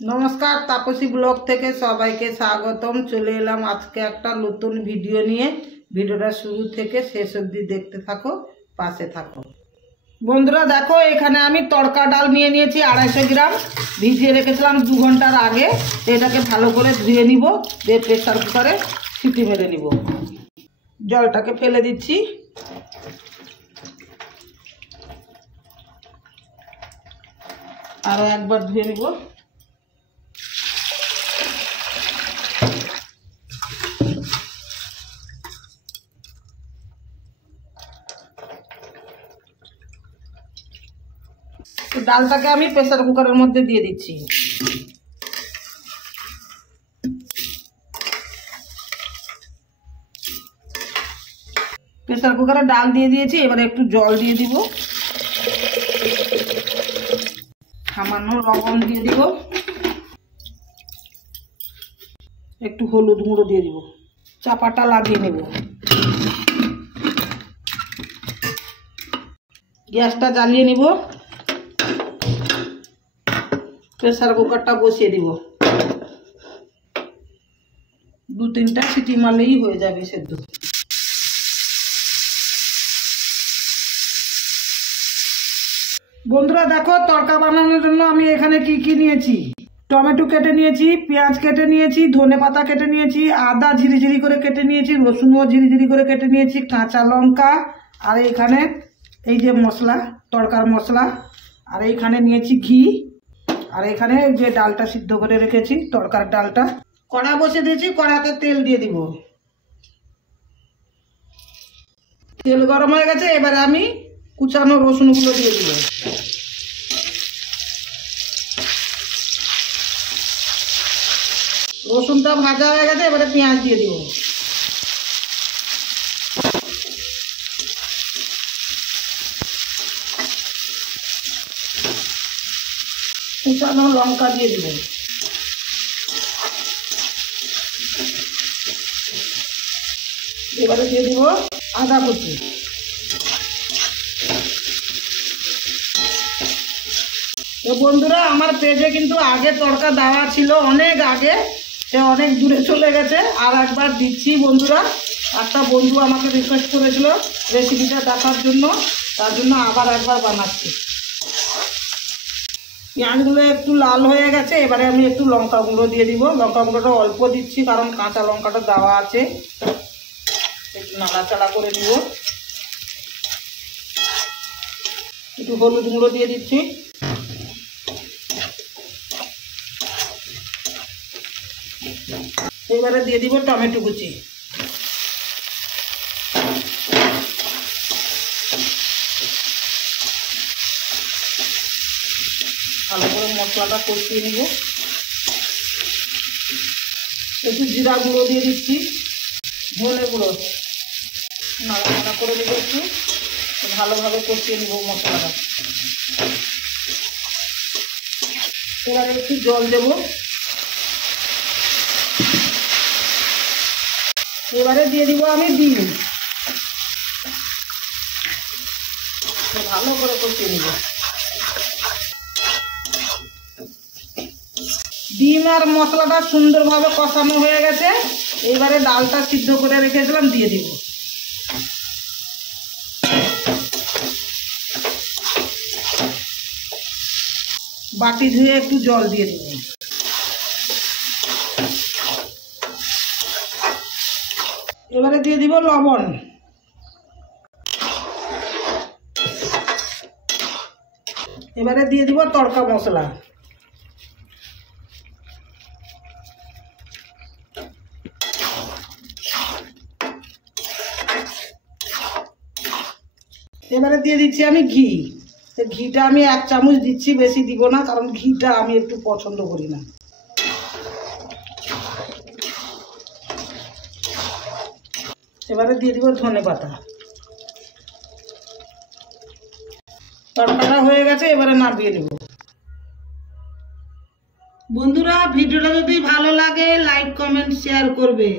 नमस्कार तापसी ब्लग থেকে সবাইকে স্বাগতম। চলে এলাম আজকে একটা নতুন ভিডিও নিয়ে। ভিডিওটা শুরু থেকে শেষ অবধি দেখতে থাকো, পাশে থাকো। বন্ধুরা দেখো, এখানে আমি তড়কা ডাল নিয়ে নিয়েছি 250 গ্রাম, ভিজিয়ে রেখেছিলাম 2 ঘন্টার আগে। এটাকে ভালো করে ধুয়ে নিব, দিয়ে প্রেসার কুকারে সিটি মেরে নিব। জলটাকে ফেলে দিচ্ছি। আরও একবার ধুয়ে নিব। ডালটাকে আমি প্রেসার কুকারের মধ্যে দিয়ে দিচ্ছি। প্রেসার কুকারে ডাল দিয়ে দিয়েছি, এবারে একটু জল দিয়ে দিব, সামান্য লবণ দিয়ে দিব, একটু হলুদ গুঁড়ো দিয়ে দিব, চাপাটা লাগিয়ে নেব। গ্যাসটা জ্বালিয়ে নিব, প্রেসার কুকারটা বসিয়ে দিব। 2-3টা সিটি মারলেই হয়ে যাবে সেদ্ধ। বন্ধুরা দেখো, তড়কা বানানোর জন্য আমি এখানে কি কি নিয়েছি। টমেটো কেটে নিয়েছি, পেঁয়াজ কেটে নিয়েছি, ধনেপাতা কেটে নিয়েছি, আদা ঝিরিঝিরি করে কেটে নিয়েছি, রসুনও ঝিরিঝিরি করে কেটে নিয়েছি, কাঁচা লঙ্কা, আর এইখানে এই যে মশলা, তড়কার মশলা, আর এইখানে নিয়েছি ঘি, আর এখানে যে ডালটা সিদ্ধ করে রেখেছি, তড়কার ডালটা। কড়া বসে দিয়েছি, কড়াতে তেল দিয়ে দিব। তেল গরম হয়ে গেছে, এবারে আমি কুচানো রসুনগুলো দিয়ে দিব। রসুনটা ভাজা হয়ে গেছে, এবারে পেঁয়াজ দিয়ে দিব। কুচানো লঙ্কা দিয়ে দিব। এবারে দিয়ে দিব আদা কুচি। তো বন্ধুরা, আমার পেজে কিন্তু আগে তড়কা দেওয়া ছিল, অনেক আগে, সে অনেক দূরে চলে গেছে। আর একবার দিচ্ছি বন্ধুরা। একটা বন্ধু আমাকে রিকোয়েস্ট করেছিল রেসিপিটা দেখার জন্য, তার জন্য আবার একবার বানাচ্ছি। পেঁয়াজগুলো একটু লাল হয়ে গেছে, এবারে আমি একটু লঙ্কা গুঁড়ো দিয়ে দিব। লঙ্কা গুঁড়োটা অল্প দিচ্ছি, কারণ কাঁচা লঙ্কাটা দেওয়া আছে। একটু নাড়াচাড়া করে নিব। একটু হলুদ গুঁড়ো দিয়ে দিচ্ছি। এবারে দিয়ে দিব টমেটো কুচি। ভালো করে মশলাটা কষিয়ে নিব। একটু জিরা গুঁড়ো দিয়ে দিচ্ছি, ধনে গুঁড়ো, নাড়াচাড়া করে দেবো। একটু ভালোভাবে কষিয়ে নিব মশলাটা। এবারে একটু জল দেব। এবারে দিয়ে দিব আমি ডিম। ভালো করে কষিয়ে নিব। ডিম আর মশলাটা সুন্দরভাবে কষানো হয়ে গেছে। এবারে ডালটা সিদ্ধ করে রেখেছিলাম দিয়ে দিব। বাটি ধুয়ে একটু জল দিয়ে দিব। এবারে দিয়ে দিব লবণ। এবারে দিয়ে দিব তড়কা মশলা। এবারে দিয়ে দিচ্ছি আমি ঘি। ঘিটা আমি 1 চামচ দিচ্ছি, বেশি দিব না, কারণ ঘিটা আমি একটু পছন্দ করি না। এবারে দিয়ে দিব ধনেপাতা। তড়কাটা হয়ে গেছে, এবারে নামিয়ে নেব। বন্ধুরা, ভিডিওটা যদি ভালো লাগে লাইক কমেন্ট শেয়ার করবে।